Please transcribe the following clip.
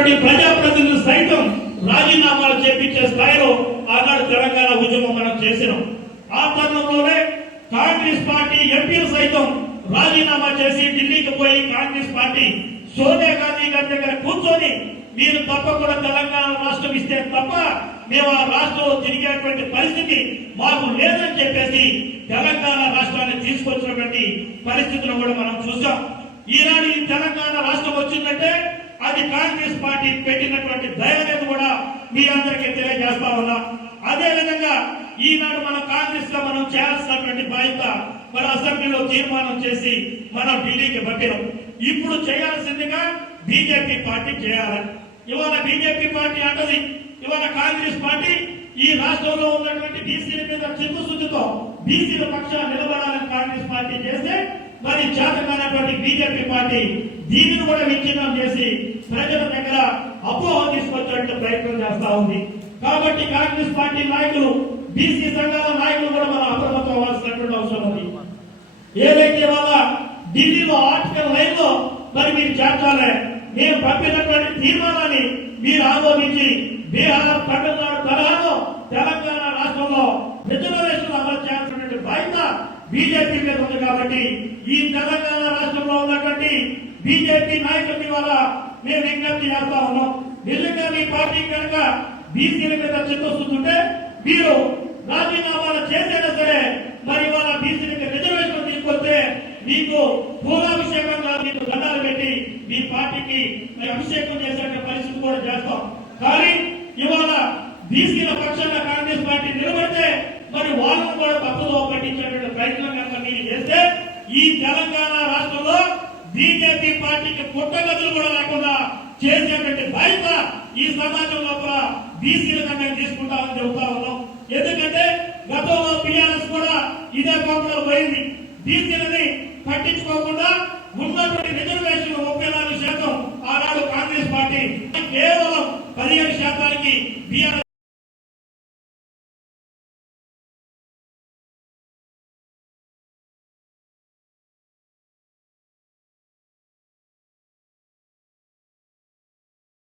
ఉన్నటువంటి ప్రజాప్రతినిధులు సైతం రాజీనామాలు చేపించే స్థాయిలో ఆనాడు తెలంగాణ ఉద్యమం మనం చేసినాం. ఆ తరుణంలోనే కాంగ్రెస్ పార్టీ ఎంపీలు సైతం రాజీనామా చేసి ఢిల్లీకి పోయి కాంగ్రెస్ పార్టీ సోనియా గాంధీ గారి దగ్గర కూర్చొని మీరు తప్పకుండా తెలంగాణ రాష్ట్రం ఇస్తే తప్ప మేము ఆ రాష్ట్రంలో తిరిగేటువంటి పరిస్థితి మాకు లేదని చెప్పేసి తెలంగాణ రాష్ట్రాన్ని తీసుకొచ్చినటువంటి పరిస్థితులు కూడా మనం చూసాం. ఈనాడు ఈ తెలంగాణ రాష్ట్రం వచ్చిందంటే అది కాంగ్రెస్ పార్టీ పెట్టినటువంటి ధైర్యం కూడా మీ అందరికీ తెలియజేస్తా ఉన్నా. అదే విధంగా ఈనాడు మన కాంగ్రెస్ గా మనం చేయాల్సినటువంటి బాధ్యత మన అసెంబ్లీలో తీర్మానం చేసి మనం ఢిల్లీకి పంపినాం. ఇప్పుడు చేయాల్సిందిగా బీజేపీ పార్టీ చేయాలి. ఇవాళ బీజేపీ పార్టీ అంటది, ఇవాళ కాంగ్రెస్ పార్టీ ఈ రాష్ట్రంలో ఉన్నటువంటి బీసీల మీద చిత్తశుద్ధితో బీసీల పక్షాన నిలబడాలని కాంగ్రెస్ పార్టీ చేస్తే మరి చేతకానటువంటి బీజేపీ పార్టీ దీనిని కూడా విచ్ఛిన్నం చేసి ప్రజల దగ్గర అపోహ తీసుకొచ్చే ప్రయత్నం చేస్తా ఉంది. కాబట్టి కాంగ్రెస్ పార్టీ నాయకులు, బీసీ సంఘాల నాయకులు కూడా మనం అప్రమత్తం అవ్వాల్సినటువంటి అవసరం ఉంది. ఏదైతే వాళ్ళ ఢిల్లీలో ఆర్టికల్ 9 లో మరి మీరు చేర్చాలి, మేము పంపినటువంటి తీర్మానాన్ని మీరు ఆమోదించి బీహార్, తమిళనాడు తరహాలో తెలంగాణ రాష్ట్రంలో రిజర్వేషన్లు అమలు చేయాల్సినటువంటి బాధ్యత బీజేపీ మీద ఉంది. కాబట్టి ఈ తెలంగాణ రాష్ట్రంలో ఉన్నటువంటి బీజేపీ నాయకుల వల్ల మేము విజ్ఞప్తి చేస్తా ఉన్నాం. నిజంగా మీ పార్టీ కనుక బీసీల మీద చిత్తొస్తుంటే మీరు రాజీనామాలు చేసేనా సరే మరి వాళ్ళ బీసీలకి రిజర్వేషన్ తీసుకొస్తే మీకు పూలాభిషేకంగా మీకు దండాలు పెట్టి మీ పార్టీకి అభిషేకం చేసే పరిస్థితి కూడా చేస్తాం. కానీ ఇవాళ బీసీల పక్షాన కాంగ్రెస్ పార్టీ నిలబడితే మరి వాళ్ళను కూడా తప్పుదో పట్టించేటువంటి ప్రయత్నం కనుక మీరు చేస్తే ఈ తెలంగాణ రాష్ట్రంలో బీజేపీ పార్టీకి పుట్టగతులు కూడా లేకుండా చేసేటువంటి బాధ్యత ఈ సమాజం లోపల బీసీలుగా మేము తీసుకుంటామని చెబుతా ఉన్నాం. ఎందుకంటే గతంలో టీఆర్ఎస్ కూడా ఇదే కోపంలో పోయింది. బీసీలని పట్టించుకోకుండా ఉన్నటువంటి రిజర్వేషన్ 34% ఆనాడు కాంగ్రెస్ పార్టీ కేవలం 15% బీఆర్ఎస్